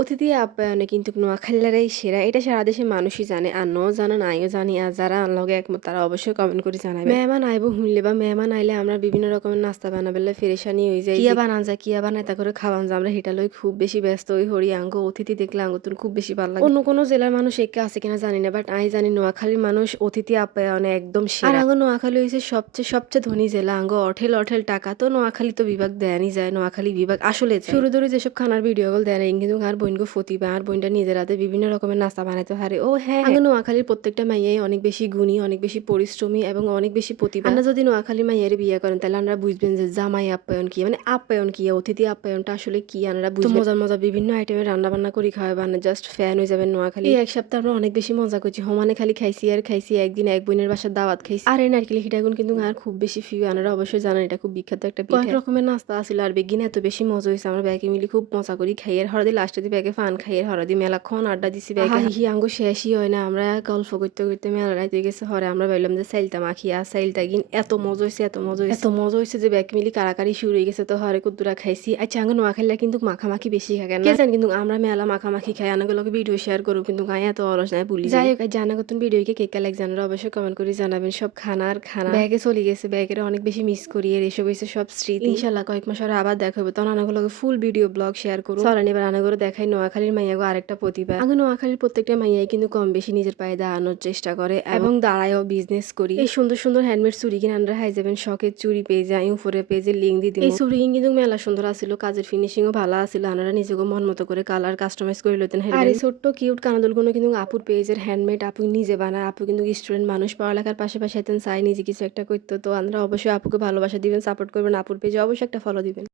অতিথি আপ্যায়নে কিন্তু নোয়াখালীরাই সেরা। এটা সারা দেশের মানুষই জানে। আর নও জানেন, আমিও জানি। আর যারা আনলগে লগে একমত তারা অবশ্যই কমেন্ট করে জানাবেন। মেহমান আইব শুনলে বা মেহমান আইলে আমরা বিভিন্ন রকমের নাস্তা বানাবেলে পেরেশানি হয়ে যায়। কিয়া বানান যায়, কিয়া বানায় তা করে খাওয়ান যায়। আমরা হেটা লই খুব বেশি ব্যস্ত হই হরি। আঙ্গো অতিথি দেখলে আঙ্গতুন খুব বেশি ভাল লাগে। অন্য কোনো জেলার মানুষ একে আছে কিনা জানি না। বাট আমি জানি নোয়াখালীর মানুষ অতিথি আপ্যায়নে একদম সেরা। আর আঙ্গো নোয়াখালী হইছে সবচেয়ে ধনী জেলা। আঙ্গো অঠেল টাকা। তো নোয়াখালী তো বিভাগ দেয়ানি যায়। নোয়াখালী বিভাগ আসলে যায়। শুরু ধরে যেসব খানার ভিডিওগুলো দেয় কিন্তু আর বোনগো ফতিবা আর বোনটা নিজের হাতে বিভিন্ন রকমের নাস্তা বানাইতে পারে। ও হ্যাঁ, আঙ্গো নোয়াখালীর প্রত্যেকটা মাইয়াই অনেক বেশি গুণী, অনেক বেশি পরিশ্রমী এবং অনেক বেশি প্রতিভা। আমরা যদি নোয়াখালীর মাইয়ারে বিয়ে করেন তাহলে আমরা বুঝবেন যে জামাই আপ্যায়ন কি, মানে আপ্যায়ন কি, অতিথি আপ্যায়নটা আসলে কি আমরা বুঝবেন। তো মজার বিভিন্ন আইটেমের রান্না বান্না করি খাওয়াই বানা জাস্ট ফ্যান হয়ে যাবেন নোয়াখালী। এই এক সপ্তাহ আমরা অনেক বেশি মজা করছি। সমানে খালি খাইছি আর খাইছি। একদিন এক বোনের বাসার দাওয়াত খাইছি। আর এই নারকেল পিঠাগুন কিন্তু আর খুব বেশি ফিউ। আপনারা অবশ্যই জানেন এটা খুব বিখ্যাত একটা পিঠা। কয়েক রকমের নাস্তা আছিল আর বেগিন এত বেশি মজা হয়েছে। আমরা ব্যাগে মিলি খুব মজা করি খাইয়ের হরদি লাস্টে দিয়ে ব্যাগে ফান খাইয়ের হরদি মেলাক্ষণ আড্ডা দিছি ব্যাগে। হিহি আঙ্গো শেষই হয় না। আমরা গল্প করতে মেলা রাইতে গেছে হরে। আমরা ভাবলাম যে সাইলটা মাখি আর সাইলটা গিন এত মজা হয়েছে এত মজা হয়েছে যে ব্যাগ মিলি কারাকারি শুরু হয়ে গেছে। তো হরে কুদ্দুরা খাইছি। আচ্ছা আঙ্গো নোয়াখালীরা কিন্তু মাখামাখি বেশি খায় না জান, কিন্তু আমরা মেলা মাখামাখি খাই। আনাগুলোকে ভিডিও শেয়ার করবো কিন্তু গায়ে এত অলস নাই ভুলি যাই হোক। জানা নতুন ভিডিওকে কে কে লাইক জানারা অবশ্যই কমেন্ট করে জানাবেন। সব খানা ব্যাগে চলে গেছে, ব্যাগের অনেক বেশি মিস করি। আর এসব হয়েছে সব স্মৃতি। ইনশাল্লাহ কয়েক মাস পরে আবার দেখা হবে, তখন আনাগুলোকে ফুল ভিডিও ব্লগ শেয়ার করবো। চলেন এবার আনাগুলো দেখাই নোয়াখালীর মাইয়াগো আরেকটা প্রতিভা। আগে নোয়াখালীর প্রত্যেকটা মাইয়াই কিন্তু কম বেশি নিজের পায়ে দাঁড়ানোর চেষ্টা করে এবং দাঁড়ায়ও বিজনেস করি। এই সুন্দর হ্যান্ডমেড চুরি কিনে আনরা হাই যাবেন। শখের চুরি পেয়ে যায় উপরে পেজে লিঙ্ক দিয়ে দিন। এই চুরি কিন্তু মেলা সুন্দর আসছিল, কাজের ফিনিশিংও ভালো আসছিল। আনারা নিজেকে মন মতো করে কালার কাস্টমাইজ করে লইতেন। আর এই ছোট্ট কিউট কানাদুলগুলো কিন্তু আপুর পেজের হ্যান্ডমেড। আপু নিজে বানায়। আপু কিন্তু স্টুডেন্ট মানুষ, পড়ালেখার পাশাপাশি চাই নিজে কিছু একটা করতে। তো আমরা অবশ্যই আপুকে ভালোবাসা দিবেন, সাপোর্ট করবেন। আপুর পেজে অবশ্যই একটা ফলো দিবেন।